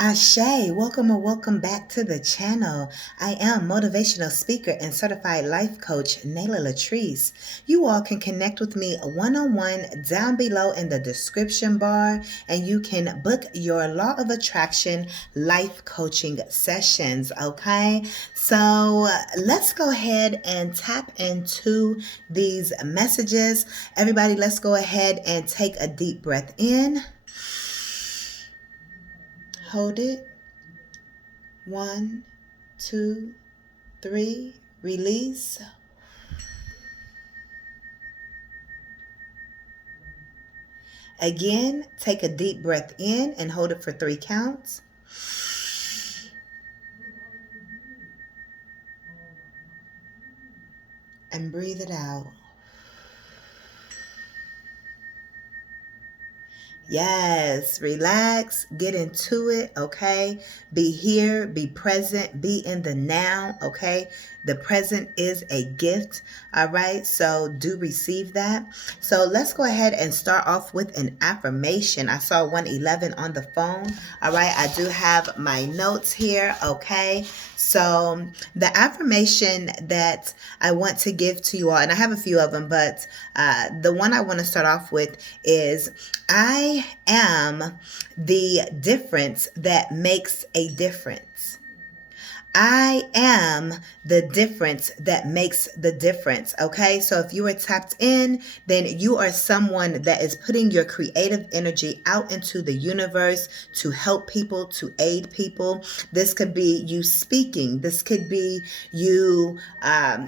Ashe, welcome or welcome back to the channel. I am motivational speaker and certified life coach Nala Latrice. You all can connect with me one-on-one down below in the description bar, and you can book your law of attraction life coaching sessions. Okay, so let's go ahead and tap into these messages. Everybody, let's go ahead and take a deep breath in. Hold it. 1, 2, 3. Release. Again, take a deep breath in and hold it for 3 counts. And breathe it out. Yes, relax, get into it, okay? Be here, be present, be in the now, okay? The present is a gift, all right? So do receive that. So let's go ahead and start off with an affirmation. I saw 111 on the phone, all right? I do have my notes here, okay? So the affirmation that I want to give to you all, and I have a few of them, but the one I want to start off with is, I am the difference that makes a difference. I am the difference that makes the difference. Okay, so if you are tapped in, then you are someone that is putting your creative energy out into the universe to help people, to aid people. This could be you speaking. This could be you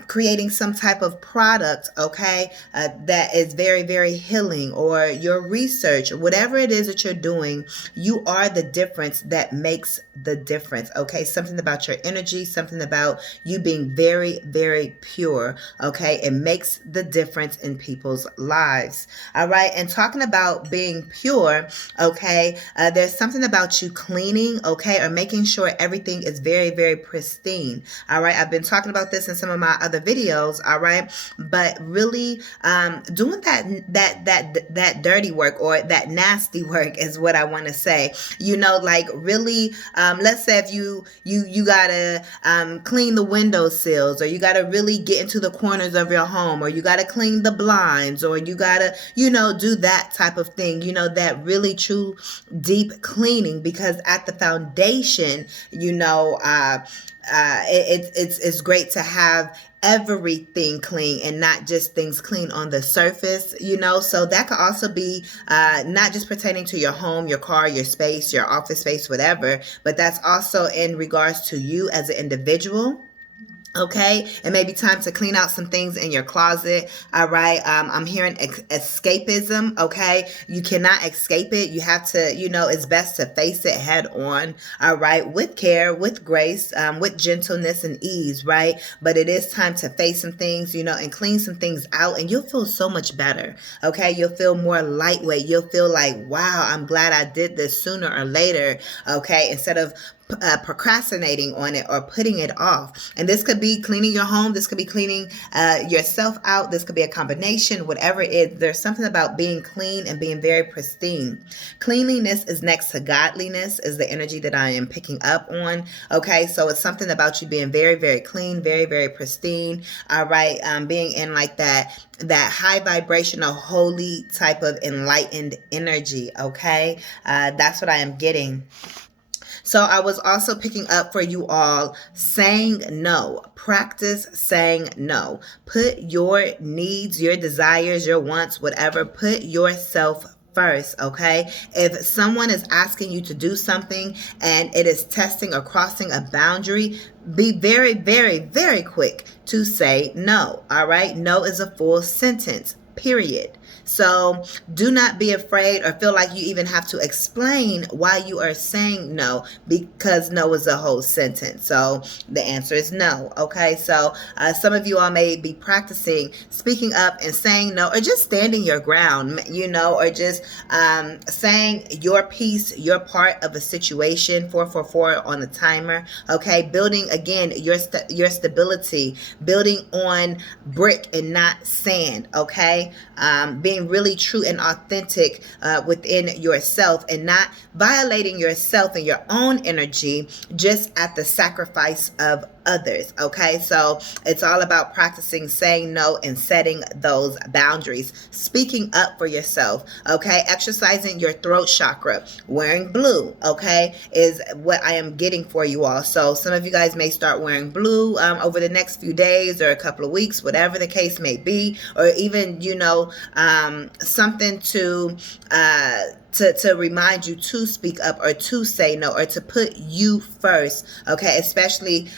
creating some type of product, okay, that is very, very healing, or your research, whatever it is that you're doing. You are the difference that makes the difference. Okay, something about your energy, something about you being very, very pure. Okay, it makes the difference in people's lives. All right, and talking about being pure, okay, there's something about you cleaning, okay, or making sure everything is very, very pristine. All right, I've been talking about this in some of my other videos. All right, but really doing that dirty work, or that nasty work, is what I want to say. You know, like really, let's say if you gotta clean the windowsills, or you gotta really get into the corners of your home, or you gotta clean the blinds, or you gotta, do that type of thing, that really true deep cleaning, because at the foundation, it's great to have everything clean and not just things clean on the surface, so that could also be not just pertaining to your home, your car, your space, your office space, whatever, but that's also in regards to you as an individual. Okay, it may be time to clean out some things in your closet. All right, I'm hearing escapism. Okay, you cannot escape it. You have to, it's best to face it head on. All right, with care, with grace, with gentleness and ease. Right, but it is time to face some things, and clean some things out, and you'll feel so much better. Okay, you'll feel more lightweight. You'll feel like, wow, I'm glad I did this sooner or later. Okay, instead of procrastinating on it or putting it off. And this could be cleaning your home. This could be cleaning yourself out. This could be a combination, whatever it is. There's something about being clean and being very pristine. Cleanliness is next to godliness, is the energy that I am picking up on. Okay, so it's something about you being very, very clean, very, very pristine. All right, being in like that high vibrational, holy type of enlightened energy. Okay, that's what I am getting. So I was also picking up for you all saying no. Practice saying no. Put your needs, your desires, your wants, whatever, put yourself first, okay? If someone is asking you to do something and it is testing or crossing a boundary, be very, very, very quick to say no, all right? No is a full sentence, period. So do not be afraid or feel like you even have to explain why you are saying no, because no is a whole sentence. So the answer is no. Okay, so some of you all may be practicing speaking up and saying no, or just standing your ground, or just saying your piece, your part of a situation. 444 on the timer. Okay, building again your stability, building on brick and not sand. Okay, being being really true and authentic within yourself, and not violating yourself and your own energy just at the sacrifice of others. Okay, so it's all about practicing saying no and setting those boundaries, speaking up for yourself. Okay, exercising your throat chakra, wearing blue, okay, is what I am getting for you all. So some of you guys may start wearing blue over the next few days or a couple of weeks, whatever the case may be, or even, something to remind you to speak up or to say no or to put you first, okay, especially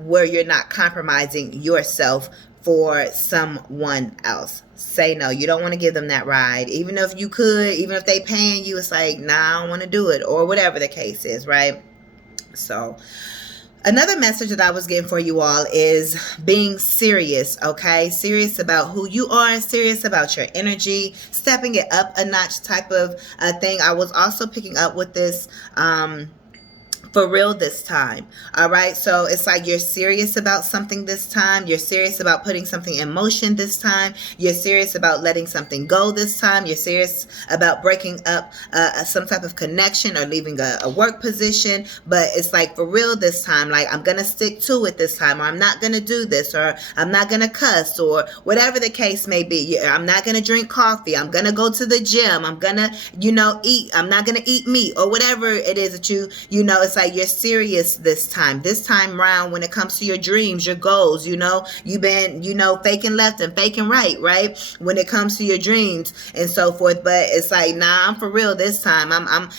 where you're not compromising yourself for someone else. Say no. You don't want to give them that ride. Even if you could, even if they paying you, it's like, nah, I don't want to do it, or whatever the case is, right? So another message that I was getting for you all is being serious, okay? Serious about who you are, serious about your energy, stepping it up a notch type of thing. I was also picking up with this for real this time. All right. So it's like you're serious about something this time. You're serious about putting something in motion this time. You're serious about letting something go this time. You're serious about breaking up some type of connection or leaving a work position. But it's like for real this time. Like, I'm going to stick to it this time, or I'm not going to do this, or I'm not going to cuss, or whatever the case may be. I'm not going to drink coffee. I'm going to go to the gym. I'm going to, eat. I'm not going to eat meat, or whatever it is that it's like you're serious this time round when it comes to your dreams, your goals. You've been, faking left and faking right when it comes to your dreams and so forth. But it's like, nah, I'm for real this time. I'm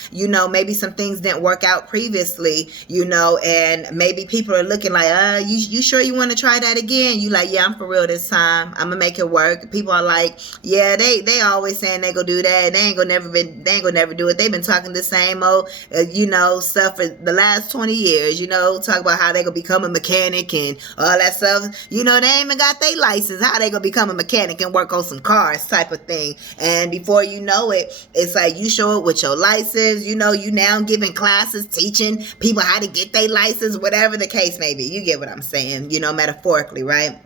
maybe some things didn't work out previously, and maybe people are looking like, you sure you want to try that again? You like, yeah, I'm for real this time. I'm gonna make it work. People are like, yeah, they always saying they gonna do that, and they ain't gonna never do it. They've been talking the same old, stuff for the last 20 years, talk about how they gonna become a mechanic and all that stuff. They ain't even got their license. How they gonna become a mechanic and work on some cars type of thing. And before you know it, it's like you show up with your license, you now giving classes, teaching people how to get their license, whatever the case may be. You get what I'm saying, metaphorically, right?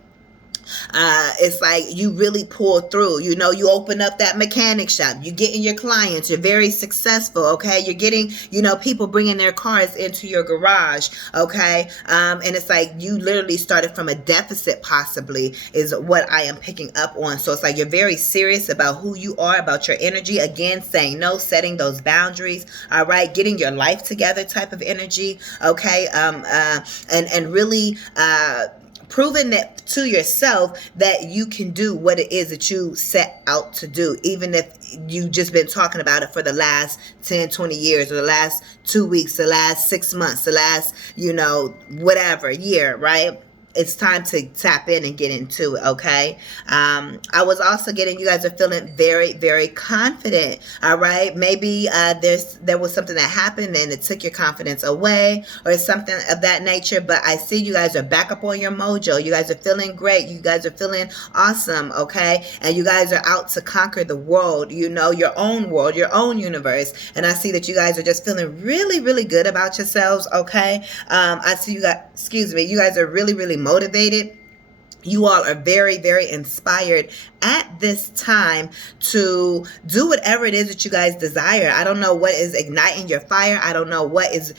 It's like you really pull through, you open up that mechanic shop, you getting your clients, you're very successful, okay? You're getting, people bringing their cars into your garage, okay? And it's like you literally started from a deficit, possibly, is what I am picking up on. So it's like you're very serious about who you are, about your energy. Again, saying no, setting those boundaries, all right? Getting your life together type of energy, okay? And really proving that to yourself that you can do what it is that you set out to do, even if you've just been talking about it for the last 10, 20 years, or the last 2 weeks, the last 6 months, the last, whatever year, right? It's time to tap in and get into it, okay? I was also getting, you guys are feeling very, very confident, all right? Maybe there was something that happened and it took your confidence away, or something of that nature, but I see you guys are back up on your mojo. You guys are feeling great. You guys are feeling awesome, okay? And you guys are out to conquer the world, your own world, your own universe. And I see that you guys are just feeling really, really good about yourselves, okay? I see you guys are really, really motivated. You all are very, very inspired at this time to do whatever it is that you guys desire. I don't know what is igniting your fire. I don't know what is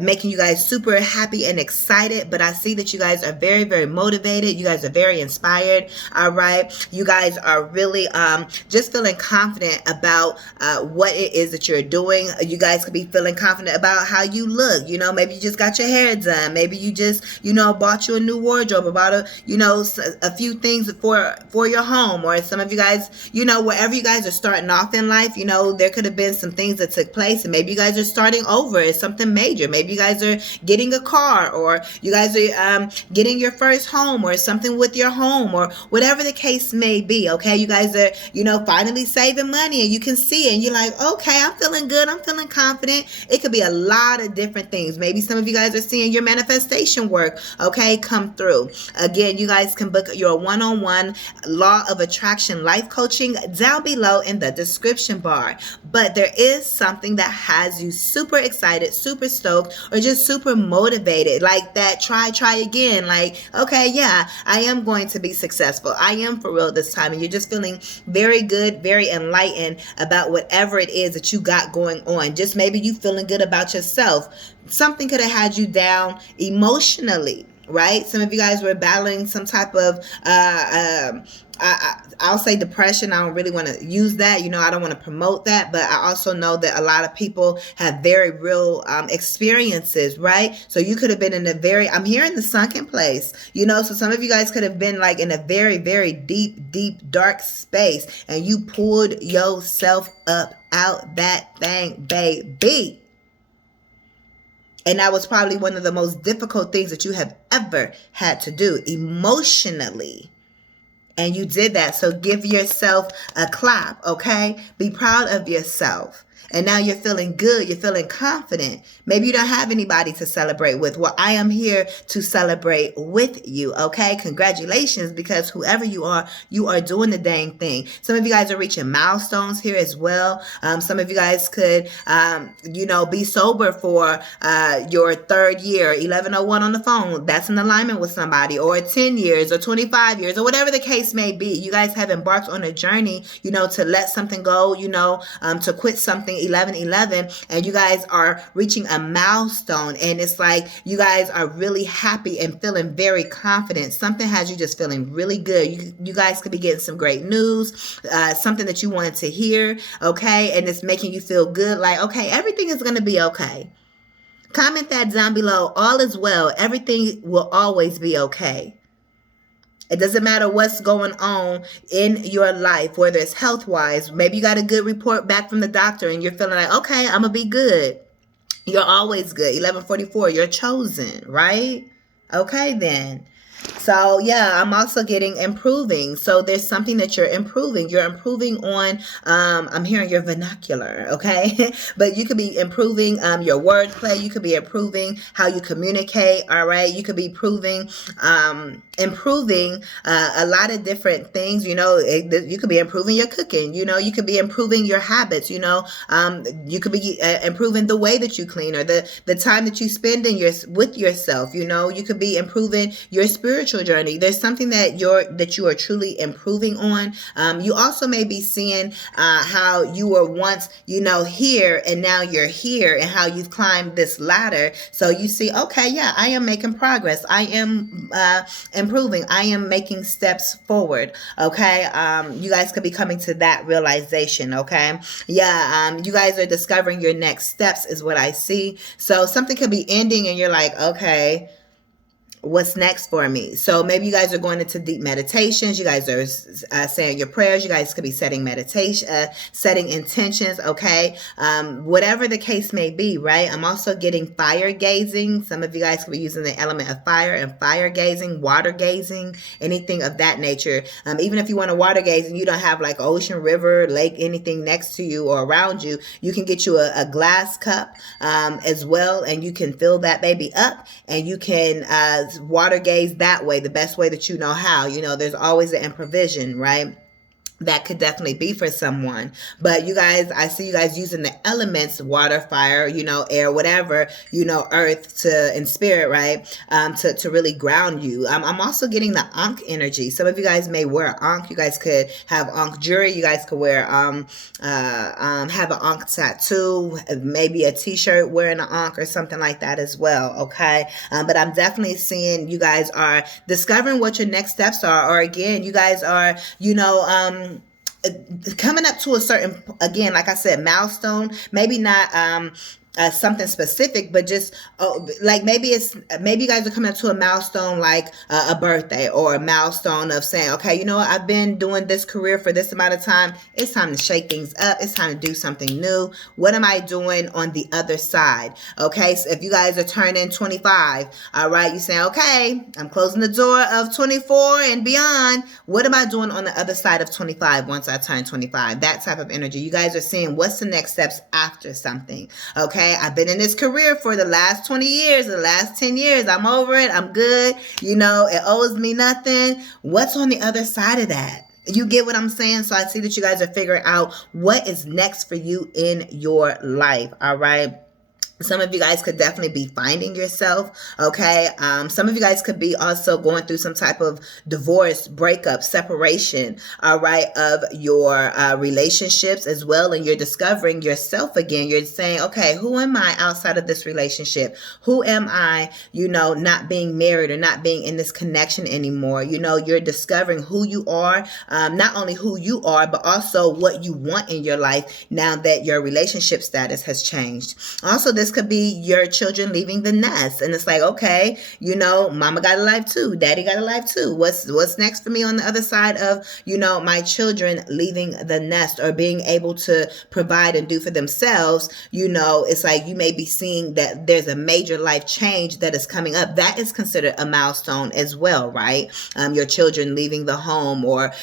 making you guys super happy and excited, but I see that you guys are very, very motivated. You guys are very inspired. All right. You guys are really just feeling confident about what it is that you're doing. You guys could be feeling confident about how you look. Maybe you just got your hair done. Maybe you just, bought you a new wardrobe, about a few things for your home. Or some of you guys, wherever you guys are starting off in life, there could have been some things that took place, and maybe you guys are starting over. It's something major. Maybe you guys are getting a car, or you guys are getting your first home, or something with your home, or whatever the case may be. Okay, you guys are, finally saving money, and you can see it, and you're like, okay, I'm feeling good. I'm feeling confident. It could be a lot of different things. Maybe some of you guys are seeing your manifestation work, okay, come through. Again, you guys can book your one-on-one law of of Attraction life coaching down below in the description bar. But there is something that has you super excited, super stoked, or just super motivated, like that try again, like, okay, yeah, I am going to be successful, I am for real this time, and you're just feeling very good, very enlightened about whatever it is that you got going on. Just maybe you feeling good about yourself. Something could have had you down emotionally, right? Some of you guys were battling some type of I'll say depression. I don't really want to use that. I don't want to promote that. But I also know that a lot of people have very real experiences, right? So you could have been in I'm hearing the sunken place, so some of you guys could have been like in a very, very deep, dark space, and you pulled yourself up out that thing, baby. And that was probably one of the most difficult things that you have ever had to do emotionally. And you did that. So give yourself a clap, okay? Be proud of yourself. And now you're feeling good. You're feeling confident. Maybe you don't have anybody to celebrate with. Well, I am here to celebrate with you, okay? Congratulations, because whoever you are doing the dang thing. Some of you guys are reaching milestones here as well. Some of you guys could, be sober for your third year, 1101 on the phone. That's in alignment with somebody, or 10 years or 25 years or whatever the case may be. You guys have embarked on a journey, to let something go, to quit something 1111, and you guys are reaching a milestone, and it's like you guys are really happy and feeling very confident. Something has you just feeling really good. You guys could be getting some great news, something that you wanted to hear, okay, and it's making you feel good, like, okay, everything is going to be okay. Comment that down below. All is well. Everything will always be okay. It doesn't matter what's going on in your life, whether it's health-wise. Maybe you got a good report back from the doctor and you're feeling like, okay, I'm going to be good. You're always good. 1144, you're chosen, right? Okay, then. So, yeah, I'm also getting improving. So there's something that you're improving. You're improving on, I'm hearing your vernacular, okay? But you could be improving your wordplay. You could be improving how you communicate, all right? You could be improving a lot of different things. You could be improving your cooking. You could be improving your habits. You could be improving the way that you clean, or the time that you spend with yourself. You could be improving your spiritual journey. There's something that you are truly improving on. You also may be seeing how you were once, here, and now you're here, and how you've climbed this ladder. So you see, okay, yeah, I am making progress. I am improving. I am making steps forward. Okay. You guys could be coming to that realization. Okay. Yeah. You guys are discovering your next steps is what I see. So something could be ending and you're like, okay, what's next for me? So maybe you guys are going into deep meditations. You guys are saying your prayers. You guys could be setting setting intentions. Okay. Whatever the case may be, right? I'm also getting fire gazing. Some of you guys could be using the element of fire and fire gazing, water gazing, anything of that nature. Even if you want to water gaze and you don't have like ocean, river, lake, anything next to you or around you, you can get you a glass cup as well, and you can fill that baby up, and you can water gaze that way, the best way that you know how. There's always an improvisation, right? That could definitely be for someone. But you guys, I see you guys using the elements, water, fire, air, whatever, earth and spirit, right? To really ground you. I'm also getting the Ankh energy. Some of you guys may wear Ankh. You guys could have Ankh jewelry. You guys could wear, have an Ankh tattoo, maybe a t-shirt wearing an Ankh or something like that as well. Okay. But I'm definitely seeing you guys are discovering what your next steps are, or again, you guys are, coming up to a certain, again, like I said, milestone, maybe not something specific, but just like maybe you guys are coming up to a milestone, like a birthday, or a milestone of saying, okay, you know what, I've been doing this career for this amount of time. It's time to shake things up. It's time to do something new. What am I doing on the other side? Okay, so if you guys are turning 25, all right, you saying, okay, I'm closing the door of 24 and beyond. What am I doing on the other side of 25 once I turn 25? That type of energy. You guys are seeing what's the next steps after something. Okay, I've been in this career for the last 20 years, the last 10 years. I'm over it. I'm good. It owes me nothing. What's on the other side of that? You get what I'm saying? So I see that you guys are figuring out what is next for you in your life. All right. Some of you guys could definitely be finding yourself, okay? Some of you guys could be also going through some type of divorce, breakup, separation, all right, of your relationships as well. And you're discovering yourself again. You're saying, okay, who am I outside of this relationship? Who am I, not being married or not being in this connection anymore? You're discovering who you are, not only who you are, but also what you want in your life now that your relationship status has changed. Also, this could be your children leaving the nest, and it's like, okay, mama got a life too, daddy got a life too. What's next for me on the other side of my children leaving the nest or being able to provide and do for themselves? It's like you may be seeing that there's a major life change that is coming up. That is considered a milestone as well, right? Your children leaving the home, or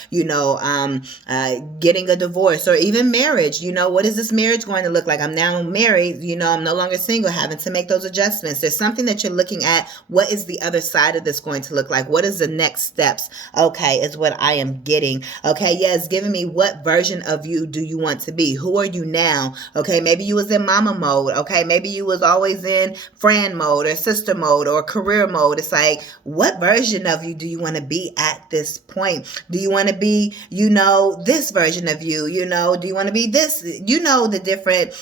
getting a divorce, or even marriage. What is this marriage going to look like? I'm now married, I'm no longer single, having to make those adjustments. There's something that you're looking at. What is the other side of this going to look like? What is the next steps? Okay, is what I am getting. Okay, yeah, it's giving me what version of you do you want to be? Who are you now? Okay, maybe you was in mama mode. Okay, maybe you was always in friend mode or sister mode or career mode. It's like, what version of you do you want to be at this point? Do you want to be, this version of you? Do you want to be this? The different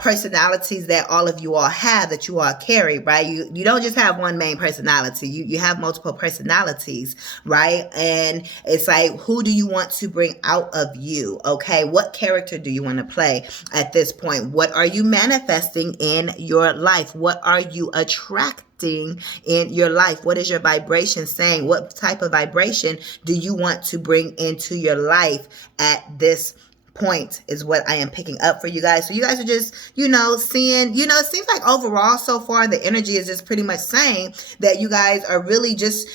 personalities that all of you all have, that you all carry, right? You don't just have one main personality. You have multiple personalities, right? And it's like, who do you want to bring out of you? Okay, what character do you want to play at this point? What are you manifesting in your life? What are you attracting in your life? What is your vibration saying? What type of vibration do you want to bring into your life at this point is what I am picking up for you guys. So you guys are just, seeing, it seems like overall so far the energy is just pretty much saying that you guys are really just,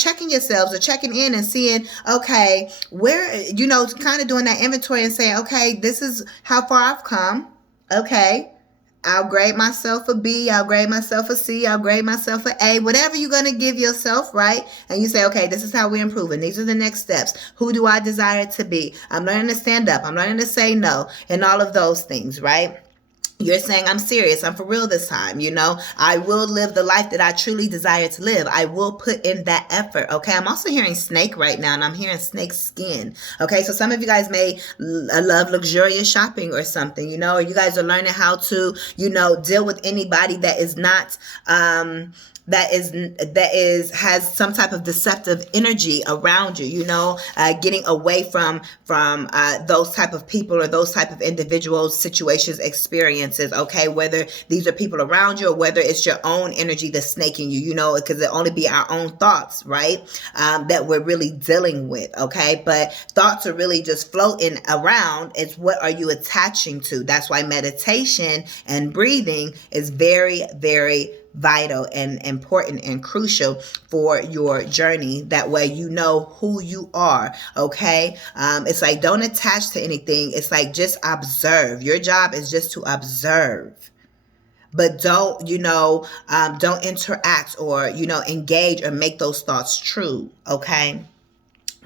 checking yourselves or checking in and seeing, okay, where, kind of doing that inventory and saying, okay, this is how far I've come. Okay. I'll grade myself a B, I'll grade myself a C, I'll grade myself a A, whatever you're going to give yourself, right? And you say, okay, this is how we're improving. These are the next steps. Who do I desire to be? I'm learning to stand up. I'm learning to say no, and all of those things, right? You're saying, I'm serious. I'm for real this time. I will live the life that I truly desire to live. I will put in that effort. Okay. I'm also hearing snake right now, and I'm hearing snake skin. Okay. So some of you guys may love luxurious shopping or something, or you guys are learning how to, deal with anybody that is not, has some type of deceptive energy around you, getting away from those type of people or those type of individuals, situations, experiences. Okay, whether these are people around you or whether it's your own energy that's snaking you, because it only be our own thoughts, right? That we're really dealing with. Okay, but thoughts are really just floating around. It's what are you attaching to? That's why meditation and breathing is very, very vital and important and crucial for your journey. That way you know who you are. Okay, it's like, don't attach to anything. It's like, just observe. Your job is just to observe, but don't don't interact or engage or make those thoughts true. Okay.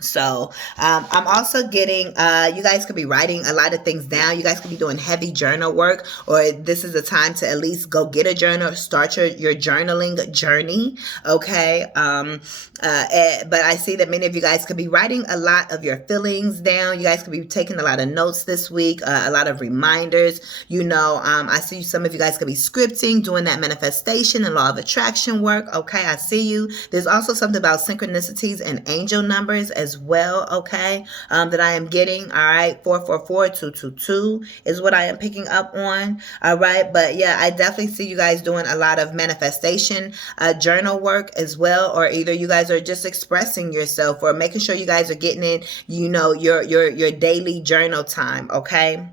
So I'm also getting, you guys could be writing a lot of things down. You guys could be doing heavy journal work, or this is a time to at least go get a journal, start your journaling journey. Okay. But I see that many of you guys could be writing a lot of your feelings down. You guys could be taking a lot of notes this week, a lot of reminders. I see some of you guys could be scripting, doing that manifestation and law of attraction work. Okay. I see you. There's also something about synchronicities and angel numbers as well, okay, that I am getting. All right, 444-222 is what I am picking up on. All right, but yeah, I definitely see you guys doing a lot of manifestation journal work as well, or either you guys are just expressing yourself or making sure you guys are getting in, your daily journal time, okay?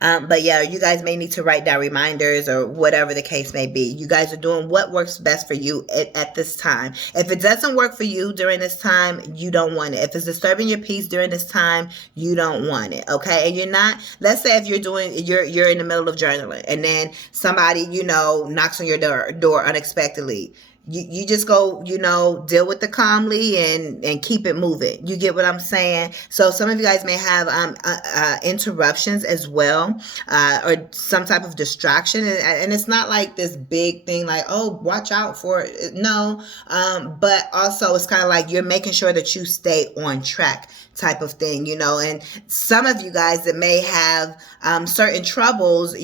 But yeah, you guys may need to write down reminders or whatever the case may be. You guys are doing what works best for you at this time. If it doesn't work for you during this time, you don't want it. If it's disturbing your peace during this time, you don't want it. Okay. And you're not, let's say if you're in the middle of journaling and then somebody, knocks on your door unexpectedly. You just go, deal with it calmly and keep it moving. You get what I'm saying? So some of you guys may have interruptions as well, or some type of distraction, and it's not like this big thing like, oh, watch out for it. No, but also it's kind of like you're making sure that you stay on track type of thing, and some of you guys that may have certain troubles,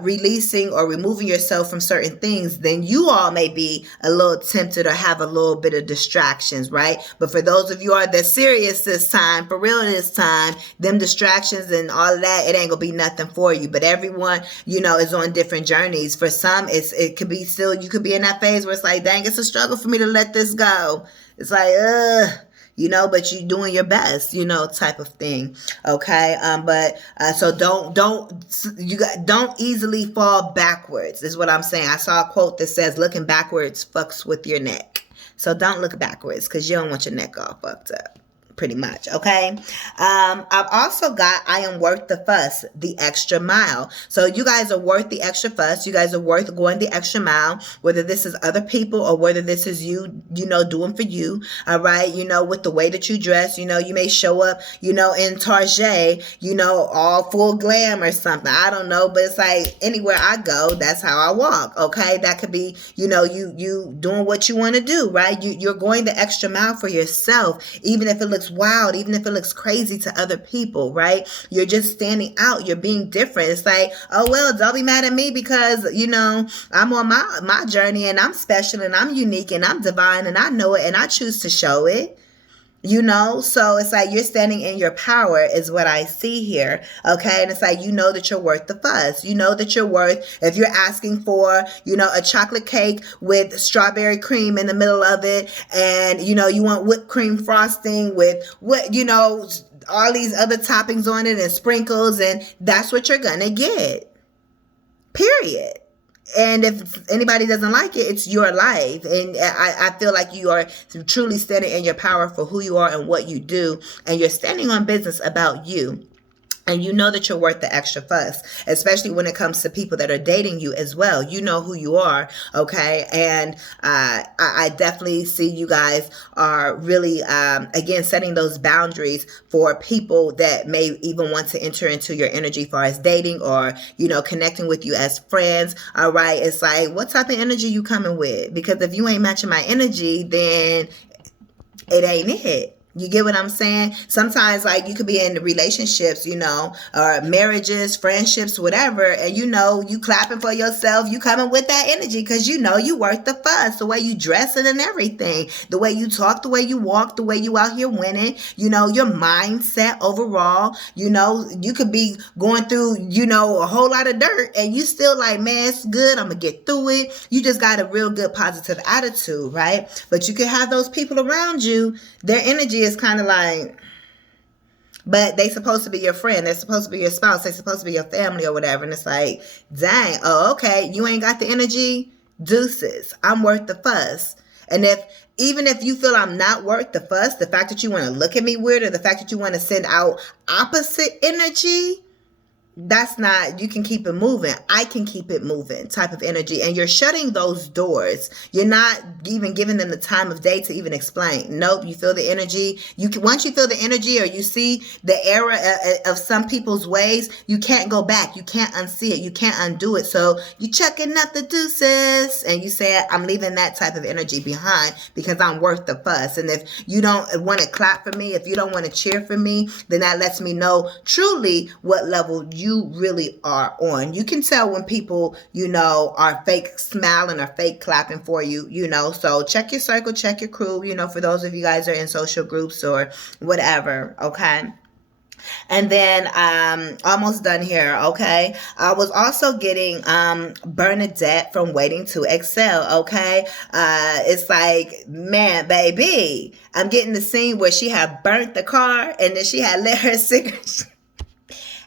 releasing or removing yourself from certain things, then you all may be a little tempted or have a little bit of distractions, right? But for those of you are that serious this time, for real this time, them distractions and all of that, it ain't gonna be nothing for you. But everyone, is on different journeys. For some, it could be still, you could be in that phase where it's like, dang, it's a struggle for me to let this go. It's like, but you're doing your best, type of thing. Okay. So don't easily fall backwards is what I'm saying. I saw a quote that says, looking backwards fucks with your neck. So don't look backwards because you don't want your neck all fucked up. Pretty much. Okay. I've also got, I am worth the fuss, the extra mile. So you guys are worth the extra fuss. You guys are worth going the extra mile, whether this is other people or whether this is you, doing for you. All right. With the way that you dress, you may show up, in Target, all full glam or something. I don't know, but it's like anywhere I go, that's how I walk. Okay. That could be, you doing what you want to do, right? You're going the extra mile for yourself, even if it looks wild, even if it looks crazy to other people, right? You're just standing out. You're being different. It's like, oh, well, don't be mad at me because, I'm on my journey and I'm special and I'm unique and I'm divine and I know it and I choose to show it. So it's like you're standing in your power is what I see here. Okay. And it's like, that you're worth the fuss. That you're worth, if you're asking for, a chocolate cake with strawberry cream in the middle of it. And, you want whipped cream frosting with all these other toppings on it and sprinkles. And that's what you're going to get. Period. And if anybody doesn't like it, it's your life. And I feel like you are truly standing in your power for who you are and what you do. And you're standing on business about you. And that you're worth the extra fuss, especially when it comes to people that are dating you as well. You know who you are, okay? And I definitely see you guys are really, again, setting those boundaries for people that may even want to enter into your energy as far as dating or, connecting with you as friends, all right? It's like, what type of energy you coming with? Because if you ain't matching my energy, then it ain't it. You get what I'm saying? Sometimes like you could be in relationships, or marriages, friendships, whatever. And you clapping for yourself. You coming with that energy because you worth the fuss. The way you dressing and everything. The way you talk, the way you walk, the way you out here winning. Your mindset overall. You could be going through, a whole lot of dirt and you still like, man, it's good. I'm going to get through it. You just got a real good positive attitude, right? But you could have those people around you. Their energy is kind of like, but they supposed to be your friend. They're supposed to be your spouse. They're supposed to be your family or whatever. And it's like, dang, oh, okay. You ain't got the energy. Deuces. I'm worth the fuss. And even if you feel I'm not worth the fuss, the fact that you want to look at me weird or the fact that you want to send out opposite energy, that's not, you can keep it moving. I can keep it moving type of energy. And you're shutting those doors. You're not even giving them the time of day to even explain. Nope. You feel the energy. Once you feel the energy or you see the error of some people's ways, you can't go back. You can't unsee it. You can't undo it. So you chucking up the deuces and you say, I'm leaving that type of energy behind because I'm worth the fuss. And if you don't want to clap for me, if you don't want to cheer for me, then that lets me know truly what level you really are on. You can tell when people, are fake smiling or fake clapping for you, so check your circle, check your crew, for those of you guys that are in social groups or whatever. Okay. And then almost done here. Okay. I was also getting Bernadette from Waiting to Excel. Okay. It's like, man, baby, I'm getting the scene where she had burnt the car and then she had lit her cigarette.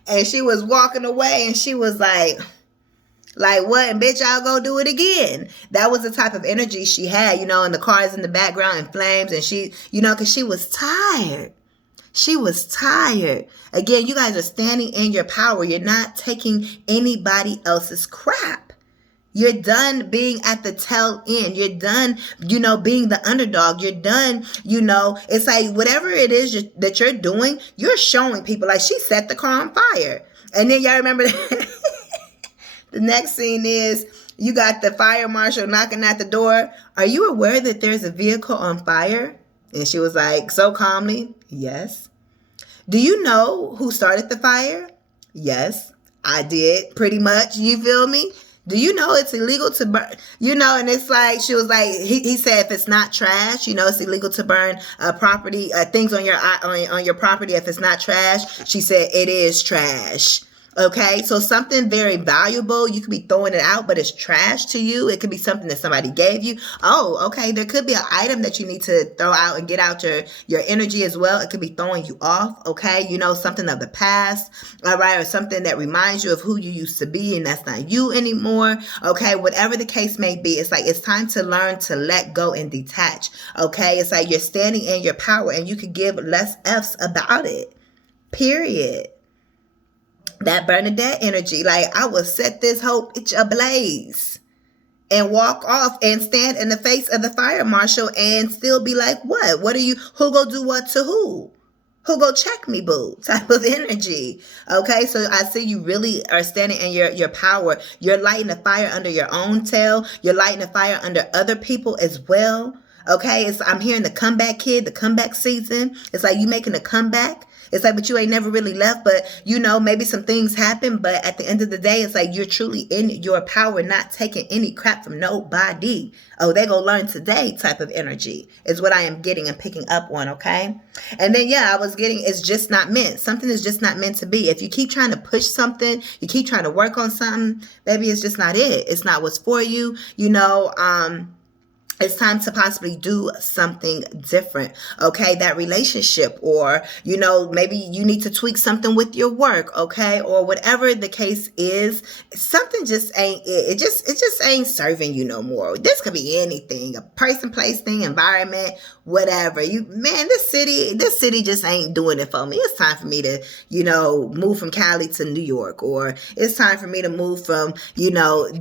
And she was walking away and she was like what? And bitch, I'll go do it again. That was the type of energy she had, and the cars in the background in flames. And she, because she was tired. She was tired. Again, you guys are standing in your power. You're not taking anybody else's crap. You're done being at the tail end. You're done, being the underdog. You're done, it's like whatever it is that you're doing, you're showing people. Like, she set the car on fire. And then y'all remember the next scene is you got the fire marshal knocking at the door. Are you aware that there's a vehicle on fire? And she was like, so calmly, yes. Do you know who started the fire? Yes, I did, pretty much. You feel me? Do you know it's illegal to burn, and it's like, she was like, he said, if it's not trash, it's illegal to burn property, things on your property. If it's not trash, she said, it is trash. Okay, so something very valuable, you could be throwing it out, but it's trash to you. It could be something that somebody gave you. Oh, okay, there could be an item that you need to throw out and get out your energy as well. It could be throwing you off, okay? Something of the past, all right, or something that reminds you of who you used to be and that's not you anymore, okay? Whatever the case may be, it's like it's time to learn to let go and detach, okay? It's like you're standing in your power and you could give less F's about it, period. That Bernadette energy, like, I will set this whole bitch ablaze and walk off and stand in the face of the fire marshal and still be like, what are you, who go do what to who go check me, boo, type of energy. Okay, so I see you really are standing in your power. You're lighting a fire under your own tail. You're lighting a fire under other people as well. Okay, I'm hearing the comeback kid, the comeback season. It's like you making a comeback. It's like, but you ain't never really left, but maybe some things happen, but at the end of the day, it's like you're truly in your power, not taking any crap from nobody. Oh, they go learn today type of energy is what I am getting and picking up on, okay? And then, I was getting, it's just not meant. Something is just not meant to be. If you keep trying to push something, you keep trying to work on something, baby, it's just not it. It's not what's for you, It's time to possibly do something different, okay? That relationship, or, maybe you need to tweak something with your work, okay? Or whatever the case is, something just ain't, it just ain't serving you no more. This could be anything, a person, place, thing, environment, whatever. This city just ain't doing it for me. It's time for me to, move from Cali to New York, or it's time for me to move from,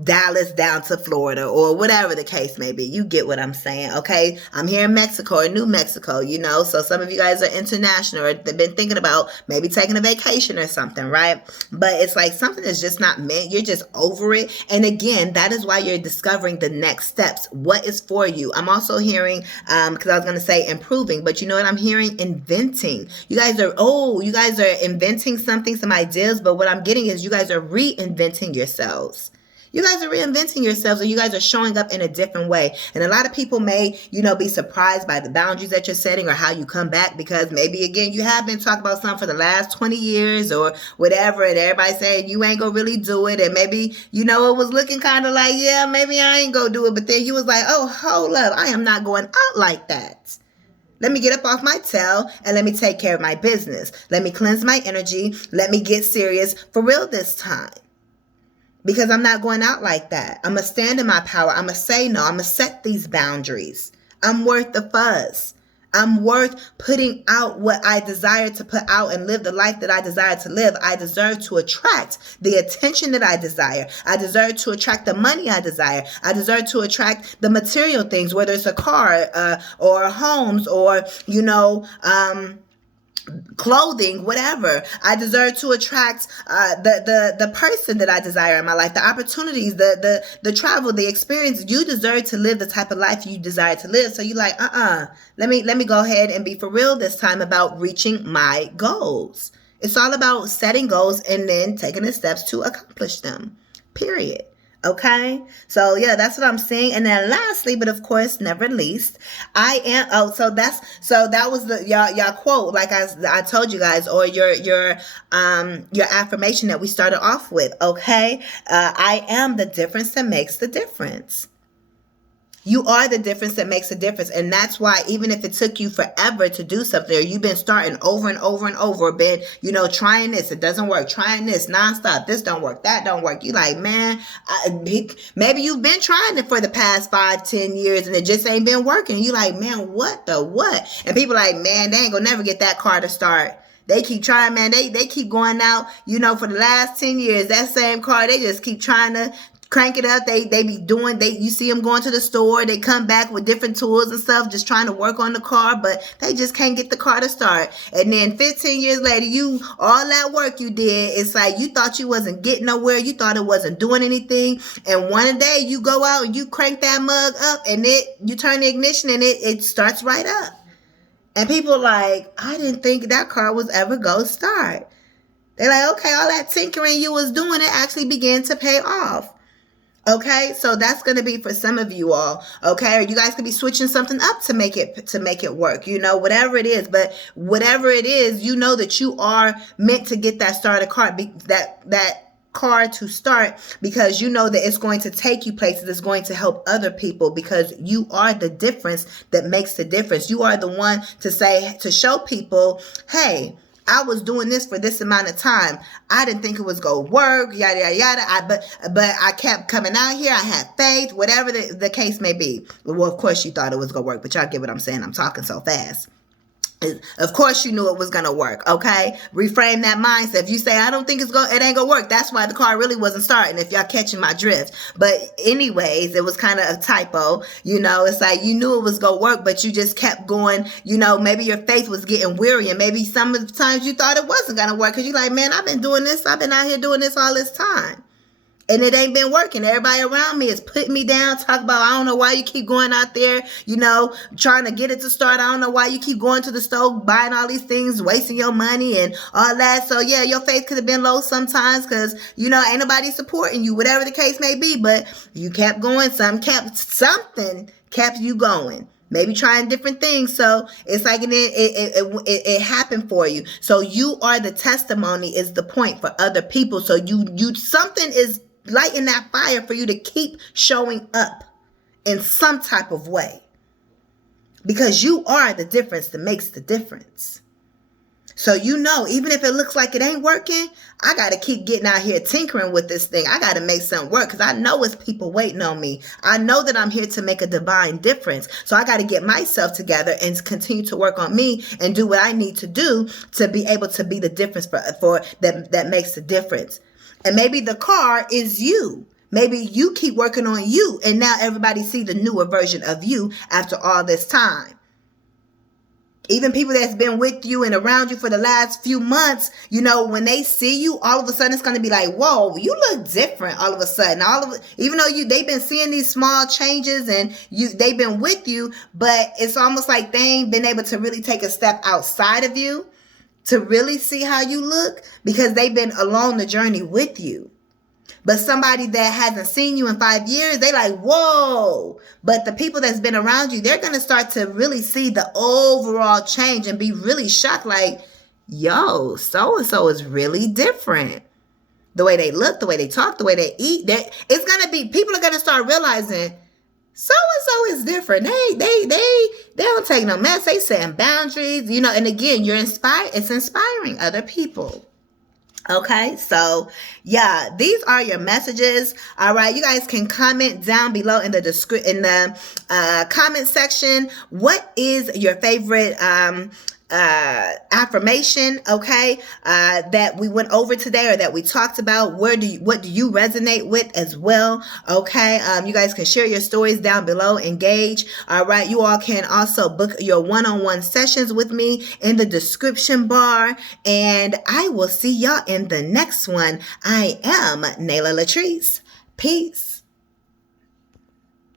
Dallas down to Florida, or whatever the case may be. You get what I'm saying, okay? I'm here in Mexico or New Mexico, so some of you guys are international or they've been thinking about maybe taking a vacation or something, right? But it's like something is just not meant. You're just over it. And again, that is why you're discovering the next steps. What is for you? I'm also hearing, because I was going to say improving, but you know what I'm hearing? Inventing. You guys are inventing something, some ideas, but what I'm getting is you guys are reinventing yourselves. You guys are reinventing yourselves, and you guys are showing up in a different way. And a lot of people may, be surprised by the boundaries that you're setting or how you come back, because maybe, again, you have been talking about something for the last 20 years or whatever, and everybody saying you ain't gonna really do it. And maybe, it was looking kind of like, yeah, maybe I ain't gonna do it. But then you was like, oh, hold up, I am not going out like that. Let me get up off my tail and let me take care of my business. Let me cleanse my energy. Let me get serious for real this time. Because I'm not going out like that. I'm going to stand in my power. I'm going to say no. I'm going to set these boundaries. I'm worth the fuzz. I'm worth putting out what I desire to put out and live the life that I desire to live. I deserve to attract the attention that I desire. I deserve to attract the money I desire. I deserve to attract the material things, whether it's a car or homes or, clothing, whatever. I deserve to attract the person that I desire in my life, the opportunities, the travel, the experience. You deserve to live the type of life you desire to live. So you're like, let me go ahead and be for real this time about reaching my goals. It's all about setting goals and then taking the steps to accomplish them, period. Okay, so that's what I'm saying. And then lastly, but of course never least, so that was the y'all quote, like I told you guys, or your affirmation that we started off with. Okay, I am the difference that makes the difference. You are the difference that makes a difference. And that's why, even if it took you forever to do something, or you've been starting over and over and over, been, trying this, it doesn't work, trying this nonstop, this don't work, that don't work. You like, man, maybe you've been trying it for the past 5-10 years and it just ain't been working. You like, man, what? And people like, man, they ain't gonna never get that car to start. They keep trying, man. They keep going out, for the last 10 years, that same car, they just keep trying to crank it up. They be doing, you see them going to the store. They come back with different tools and stuff, just trying to work on the car, but they just can't get the car to start. And then 15 years later, all that work you did, it's like you thought you wasn't getting nowhere. You thought it wasn't doing anything. And one day you go out and you crank that mug up and you turn the ignition and it starts right up. And people are like, I didn't think that car was ever going to start. They're like, okay, all that tinkering you was doing, it actually began to pay off. Okay, so that's going to be for some of you all. Okay, or you guys could be switching something up to make it work. Whatever it is. But whatever it is, you know that you are meant to get that starter car, that car to start, because you know that it's going to take you places. It's going to help other people, because you are the difference that makes the difference. You are the one to show people, hey, I was doing this for this amount of time. I didn't think it was going to work, yada, yada, yada. But I kept coming out here. I had faith, whatever the case may be. Well, of course you thought it was going to work, but y'all get what I'm saying. I'm talking so fast. Of course you knew it was going to work, okay? Reframe that mindset. If you say, I don't think it ain't going to work, that's why the car really wasn't starting, if y'all catching my drift. But anyways, it was kind of a typo. It's like you knew it was going to work, but you just kept going. Maybe your faith was getting weary, and maybe some of the times you thought it wasn't going to work because you're like, man, I've been doing this. I've been out here doing this all this time. And it ain't been working. Everybody around me is putting me down, talk about, I don't know why you keep going out there, trying to get it to start. I don't know why you keep going to the store, buying all these things, wasting your money and all that. So yeah, your faith could have been low sometimes because, ain't nobody supporting you, whatever the case may be. But you kept going. Something kept you going. Maybe trying different things. So it's like it happened for you. So you are the testimony, is the point for other people. So you something is lighting that fire for you to keep showing up in some type of way, because you are the difference that makes the difference. So even if it looks like it ain't working, I got to keep getting out here tinkering with this thing. I got to make something work, because I know it's people waiting on me. I know that I'm here to make a divine difference. So I got to get myself together and continue to work on me and do what I need to do to be able to be the difference for that makes the difference. And maybe the car is you. Maybe you keep working on you, and now everybody see the newer version of you after all this time. Even people that's been with you and around you for the last few months, when they see you, all of a sudden it's going to be like, whoa, you look different all of a sudden. Even though they've been seeing these small changes and they've been with you, but it's almost like they ain't been able to really take a step outside of you to really see how you look, because they've been along the journey with you. But somebody that hasn't seen you in 5 years, they like, whoa. But the people that's been around you, they're going to start to really see the overall change and be really shocked, like, yo, so-and-so is really different. The way they look, the way they talk, the way they eat, it's going to be, people are going to start realizing so-and-so is different. They don't take no mess. They setting boundaries, and again, it's inspiring other people. Okay, so yeah, these are your messages. All right, you guys can comment down below in the comment section. What is your favorite affirmation, okay, that we went over today or that we talked about? What do you resonate with as well? Okay, you guys can share your stories down below, engage. All right, you all can also book your one-on-one sessions with me in the description bar, and I will see y'all in the next one. I am Nala Latrice. Peace.